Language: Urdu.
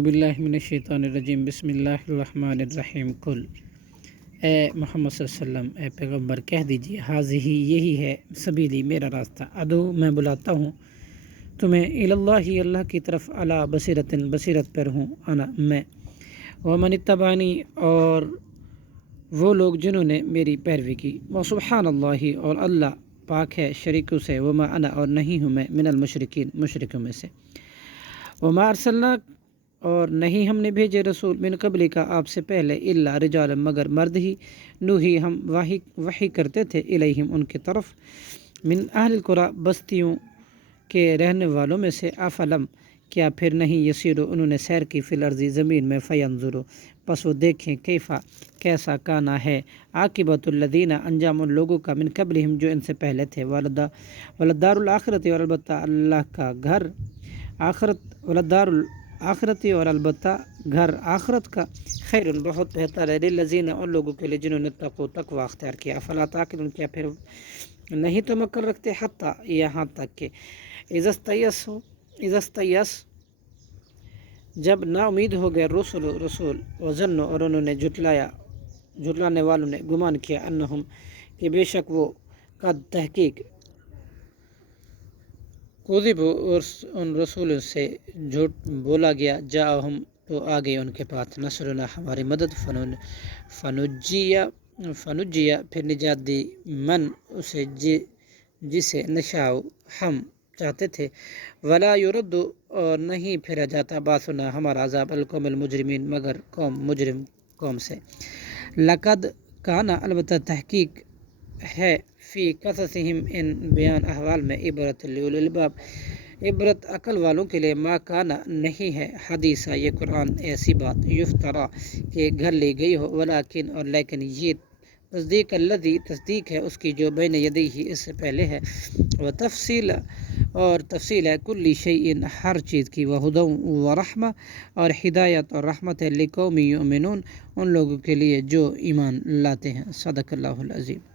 باللہ من الشیطان الرجیم بسم اللہ الرحمن الرحیم قل اے محمد صلی اللہ علیہ وسلم، اے پیغمبر کہہ دیجیے، حاضی یہی ہے سبیلی میرا راستہ، ادعو میں بلاتا ہوں تمہیں اللہ اللہ کی طرف، علی بصیرت پر ہوں انا میں، ومن اتبعنی اور وہ لوگ جنہوں نے میری پیروی کی، وسبحان اللہ اور اللہ پاک ہے شریکوں سے، وما انا اور نہیں ہوں میں من المشرکین مشرکوں میں سے، وما ارسلنا اور نہیں ہم نے بھیجے رسول من قبل کا آپ سے پہلے، الا رجال مگر مرد ہی، نوحی ہم وحی کرتے تھے الیہم ان کی طرف، من اہل القری بستیوں کے رہنے والوں میں سے، افلم کیا پھر نہیں، یسیرو انہوں نے سیر کی فی الارض زمین میں، فینظروا پس وہ دیکھیں، کیفا کیسا کانا ہے، عاقبۃ الذین انجام ان لوگوں کا، من قبلہم جو ان سے پہلے تھے، ولدار الآخرت اور البتہ اللہ کا گھر آخرت، ولدار آخرتی اور البتہ گھر آخرت کا، خیر بہت بہتر ہے، للذین ان لوگوں کے لیے جنہوں نے تقوی اختیار کیا، فلا تعقلون کیا پھر نہیں تمکن رکھتے، حتیٰ یہاں تک کہ اذا استیأس جب نا امید ہو گئے رسول وظنوا اور انہوں نے جھٹلانے والوں نے گمان کیا، انہم کہ بے شک وہ، قد تحقیق کذبوا اور ان رسولوں سے جھوٹ بولا گیا، جاءہم تو آ گئی ان کے پاس، نصرنا ہماری مدد، فنجیا پھر نجات دی، من اسے جسے نشاء ہم چاہتے تھے، ولا یرد اور نہیں پھیرا جاتا، باسنا ہمارا عذاب، القوم المجرمین مگر مجرم قوم سے، لقد کانا البتہ تحقیق ہے، فی قصصہم ان بیان احوال میں، عبرت لأولی الالباب عبرت عقل والوں کے لیے، ما کانا نہیں ہے، حدیثہ یہ قرآن ایسی بات، یفترا کہ گھر لی گئی ہو، ولیکن اور لیکن یہ تصدیق الذی تصدیق ہے اس کی جو بین یدیہ اس سے پہلے ہے، وتفصیل اور تفصیل ہے، کل شیء ہر چیز کی، وہدی ورحمہ اور ہدایت اور رحمت ہے، لقوم یؤمنون ان لوگوں کے لیے جو ایمان لاتے ہیں، صدق اللہ العظیم۔